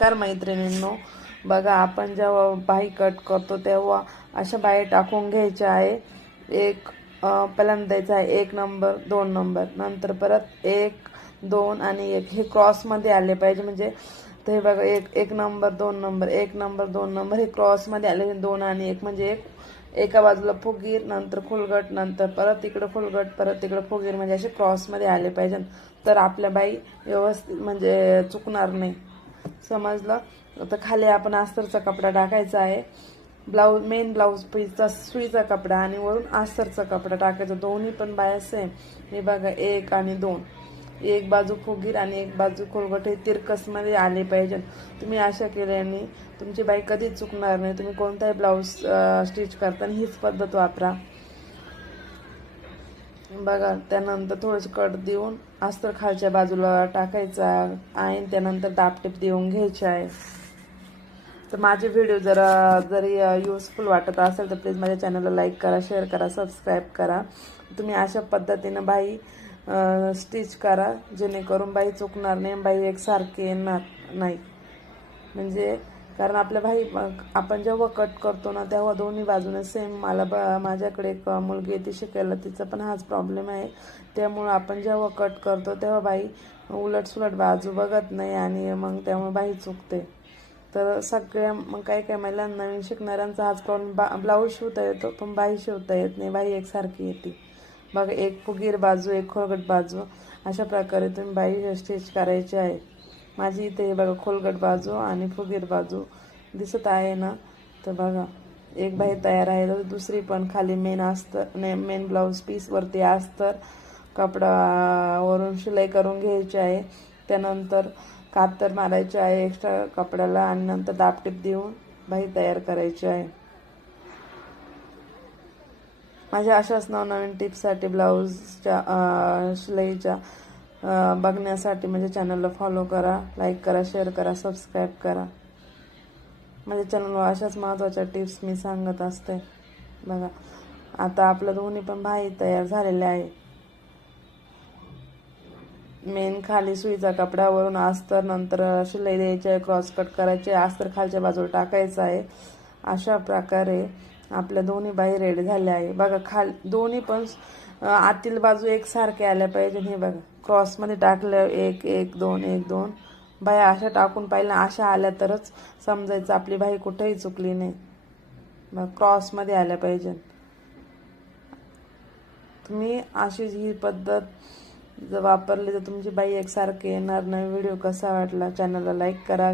नमस्कार मैत्रिणींनो, बघा आपण जेव्हा बाही कट करतो तेव्हा अशा बाही टाकून घ्यायच्या आहे. एक पहिल्यांदा द्यायचा आहे 1 नंबर 2 नंबर, नंतर परत 1 2 आणि 1 हे क्रॉसमध्ये आले पाहिजे. म्हणजे ते बघा 1 नंबर 2 नंबर 1 नंबर 2 नंबर हे क्रॉसमध्ये आले. 2 आणि 1 म्हणजे एका बाजूला फुगीर, नंतर फुलगट, नंतर परत इकडे फुलगट, परत तिकडे फुगीर, म्हणजे असे क्रॉसमध्ये आले पाहिजे. तर आपल्या बाई व्यवस्थित म्हणजे चुकणार नाही. समजलं. तर खाली आपण अस्तरचा कपडा टाकायचा आहे. ब्लाऊज मेन ब्लाऊज पीसचा सुईचा कपडा आणि वरून अस्तरचा कपडा टाकायचा. दोन्ही पण बाया सेम. हे बघा 1 आणि 2, एक बाजू फुगीर आणि एक बाजू खोलगट हे तिरकसमध्ये आले पाहिजे. तुम्ही अशा केल्याने तुमची बाई कधीच चुकणार नाही. तुम्ही कोणताही ब्लाऊज स्टिच करताना हीच पद्धत वापरा. बघा त्यानंतर थोडंसं कट देऊन अस्तर खालच्या बाजूला टाकायचा आहे. त्यानंतर दाबटीप देऊन घ्यायचे आहे. तर माझे व्हिडिओ जरी युजफुल वाटत असेल तर प्लीज माझ्या चॅनलला लाईक करा, शेअर करा, सबस्क्राईब करा. तुम्ही अशा पद्धतीनं बाई स्टिच करा जेणेकरून बाई चुकणार नाही, बाई एकसारखी येणार नाही. म्हणजे कारण आपल्या बाई आपण जेव्हा कट करतो ना तेव्हा दोन्ही बाजूने सेम. माझ्याकडे एक मुलगी ती शिकायला, तिचा पण हाच प्रॉब्लेम आहे. त्यामुळं आपण जेव्हा कट करतो तेव्हा बाई उलटसुलट बाजू बघत नाही आणि मग त्यामुळे बाई चुकते. तर सगळ्या मग काही महिलांना नवीन शिकणाऱ्यांचा हाच प्रॉब्लेम. ब्लाऊज शिवता येतो पण बाई शिवता येत नाही, बाई एकसारखी येते. बघा एक फुगीर बाजू, एक खोलगट बाजू, अशा प्रकारे तुम्ही बाई स्टिच करायची आहे. माझी इथे बघा खोलगट बाजू आणि फुगीर बाजू दिसत आहे ना. तर बघा एक बाई तयार आहे. तर दुसरी पण खाली मेन ब्लाऊज पीसवरती अस्तर कपडावरून शिलाई करून घ्यायची आहे. त्यानंतर कातर मारायचे आहे एक्स्ट्रा कपड्याला आणि नंतर दाबटीप देऊन बाही तयार करायची आहे. माझ्या अशाच नवनवीन टिप्ससाठी ब्लाऊजच्या शिलाईच्या बघण्यासाठी माझ्या चॅनलला फॉलो करा, लाईक करा, शेअर करा, सबस्क्राईब करा. माझ्या चॅनलवर अशाच महत्त्वाच्या टिप्स मी सांगत असते. बघा आता आपलं दोन्ही पण बाही तयार झालेले आहे. मेन खाली सुईचा कपड्यावरून अस्तर, नंतर शिलाई द्यायची आहे, क्रॉस कट करायचे, अस्तर खालच्या बाजूला टाकायचं आहे. अशा प्रकारे आपल्या दोन्ही बाही रेडी झाल्या आहे. बघा दोन्ही पण आतील बाजू एकसारखे आल्या पाहिजे. हे बघा क्रॉसमध्ये टाकलं 1 1 2 1 2 बाया अशा टाकून पाहिलं, अशा आल्या तरच समजायचं आपली बाही कुठेही चुकली नाही. बघा क्रॉसमध्ये आल्या पाहिजे. तुम्ही अशी ही पद्धत जर वापरली तर तुमची बाई एकसारखी येणार नाही. व्हिडिओ कसा वाटला चॅनलला लाईक करा.